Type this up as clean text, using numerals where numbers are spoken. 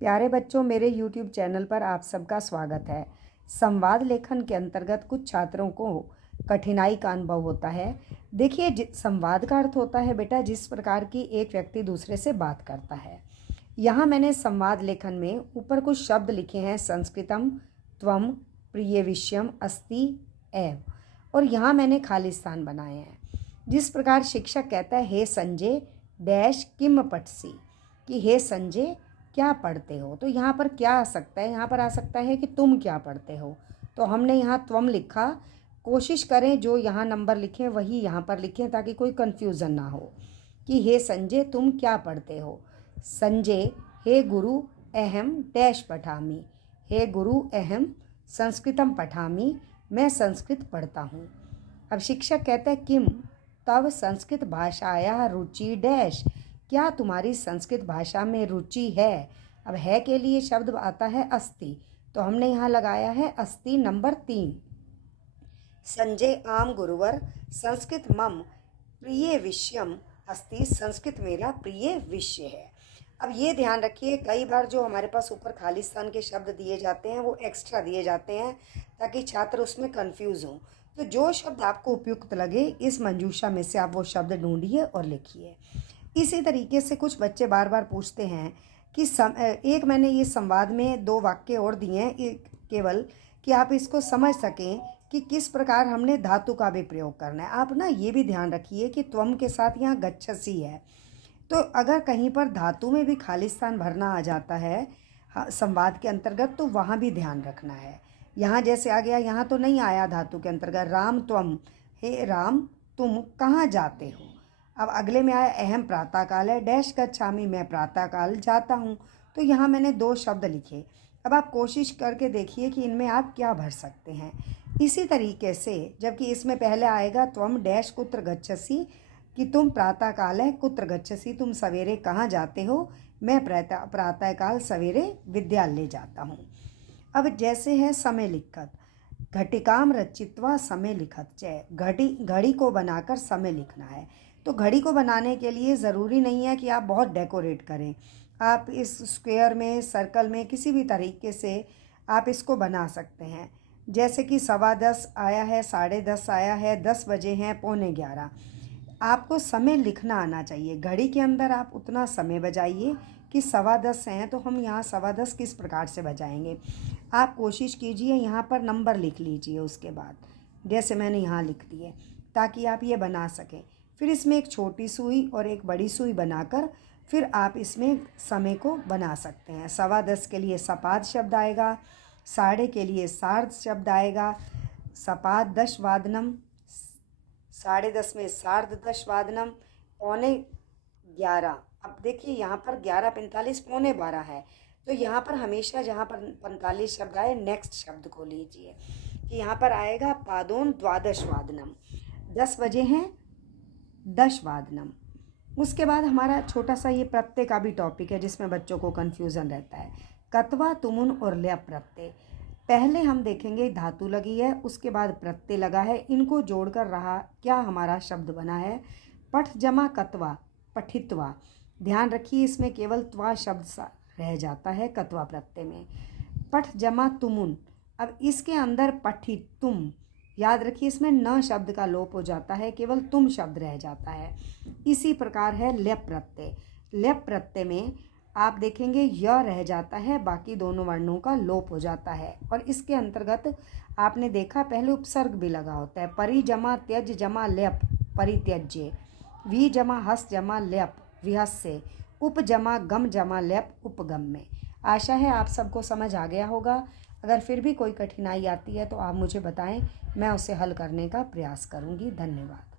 प्यारे बच्चों, मेरे YouTube चैनल पर आप सबका स्वागत है। संवाद लेखन के अंतर्गत कुछ छात्रों को कठिनाई का अनुभव होता है। देखिए, संवाद का अर्थ होता है बेटा जिस प्रकार की एक व्यक्ति दूसरे से बात करता है। यहाँ मैंने संवाद लेखन में ऊपर कुछ शब्द लिखे हैं, संस्कृतम, त्वम, प्रिय विषयम, अस्ति, एव, और यहाँ मैंने खाली स्थान बनाए हैं। जिस प्रकार शिक्षक कहता है, हे संजय डैश किम पठसी, कि हे संजय क्या पढ़ते हो, तो यहाँ पर क्या आ सकता है? यहाँ पर आ सकता है कि तुम क्या पढ़ते हो। तो हमने यहाँ त्वम लिखा। कोशिश करें जो यहाँ नंबर लिखें वही यहाँ पर लिखें ताकि कोई कन्फ्यूज़न ना हो कि हे संजय तुम क्या पढ़ते हो। संजय हे गुरु अहम डैश पठामी, हे गुरु अहम संस्कृतम पठामी, मैं संस्कृत पढ़ता हूँ। अब शिक्षक कहता है किम तब संस्कृत भाषाया रुचि डैश, क्या तुम्हारी संस्कृत भाषा में रुचि है। अब है के लिए शब्द आता है अस्ति, तो हमने यहाँ लगाया है अस्ति नंबर 3। संजय आम गुरुवर संस्कृत मम प्रिय विषयम अस्ति, संस्कृत मेरा प्रिय विषय है। अब ये ध्यान रखिए, कई बार जो हमारे पास ऊपर खाली स्थान के शब्द दिए जाते हैं वो एक्स्ट्रा दिए जाते हैं ताकि छात्र उसमें कंफ्यूज हों। तो जो शब्द आपको उपयुक्त लगे इस मंजूषा में से आप वो शब्द ढूंढिए और लिखिए। इसी तरीके से कुछ बच्चे बार बार पूछते हैं कि एक मैंने ये संवाद में 2 वाक्य और दिए हैं केवल कि आप इसको समझ सकें कि किस प्रकार हमने धातु का भी प्रयोग करना है। आप ना ये भी ध्यान रखिए कि त्वम के साथ यहाँ गच्छसी है, तो अगर कहीं पर धातु में भी खाली स्थान भरना आ जाता है संवाद के अंतर्गत तो वहाँ भी ध्यान रखना है। यहाँ जैसे आ गया, यहाँ तो नहीं आया धातु के अंतर्गत, राम त्वम, हे राम तुम कहाँ जाते हो। अब अगले में आया अहम प्रातःकाल है डैश गच्छामि, मैं प्रातःकाल जाता हूँ, तो यहाँ मैंने 2 शब्द लिखे। अब आप कोशिश करके देखिए कि इनमें आप क्या भर सकते हैं। इसी तरीके से जबकि इसमें पहले आएगा त्वम डैश कुत्र गच्छसि, कि तुम प्रातःकाल है, कुत्र गच्छसि तुम सवेरे कहाँ जाते हो, मैं प्रातःकाल सवेरे विद्यालय जाता हूँ। अब जैसे है समय लिखत, घटिकाम रचित्वा समय लिखत च, घड़ी को बनाकर समय लिखना है। तो घड़ी को बनाने के लिए ज़रूरी नहीं है कि आप बहुत डेकोरेट करें। आप इस स्क्वायर में, सर्कल में, किसी भी तरीके से आप इसको बना सकते हैं। जैसे कि 10:15 आया है, 10:30 आया है, 10 बजे हैं, 11:45। आपको समय लिखना आना चाहिए। घड़ी के अंदर आप उतना समय बजाइए कि 10:15 हैं तो हम यहाँ 10:15 किस प्रकार से बजाएंगे। आप कोशिश कीजिए यहाँ पर नंबर लिख लीजिए उसके बाद, जैसे मैंने यहाँ लिख दिए, ताकि आप ये बना सकें। फिर इसमें एक छोटी सुई और एक बड़ी सुई बनाकर फिर आप इसमें समय को बना सकते हैं। 10:15 के लिए सपाद शब्द आएगा, 10:30 के लिए सार्ध शब्द आएगा, सपाद 10 वादनम, 10:30 में सार्ध 10 वादनम, 11:45। अब देखिए यहाँ पर 11:45 11:45 है, तो यहाँ पर हमेशा जहाँ पर 45 शब्द आए नेक्स्ट शब्द को लीजिए कि यहाँ पर आएगा पादोन द्वादश वादनम, 10 बजे हैं 10 वादनम। उसके बाद हमारा छोटा सा ये प्रत्यय का भी टॉपिक है जिसमें बच्चों को कन्फ्यूज़न रहता है। कत्वा तुमुन और ल्यप प्रत्यय, पहले हम देखेंगे धातु लगी है, उसके बाद प्रत्यय लगा है, इनको जोड़कर रहा क्या हमारा शब्द बना है, पठ जमा कत्वा पठित्वा। ध्यान रखिए इसमें केवल त्वा शब्द सा रह जाता है कत्वा प्रत्यय में। पठ जमा तुमुन, अब इसके अंदर पठित तुम, याद रखिए इसमें न शब्द का लोप हो जाता है, केवल तुम शब्द रह जाता है। इसी प्रकार है ल्यप प्रत्यय, ल्यप प्रत्यय में आप देखेंगे य रह जाता है, बाकी दोनों वर्णों का लोप हो जाता है। और इसके अंतर्गत आपने देखा पहले उपसर्ग भी लगा होता है, परि जमा त्यज जमा ल्यप परित्यज्य, वी जमा हस जमा ल्यप विहस्य, उप जमा गम जमा ल्यप उपगम में। आशा है आप सबको समझ आ गया होगा। अगर फिर भी कोई कठिनाई आती है तो आप मुझे बताएं, मैं उसे हल करने का प्रयास करूंगी। धन्यवाद।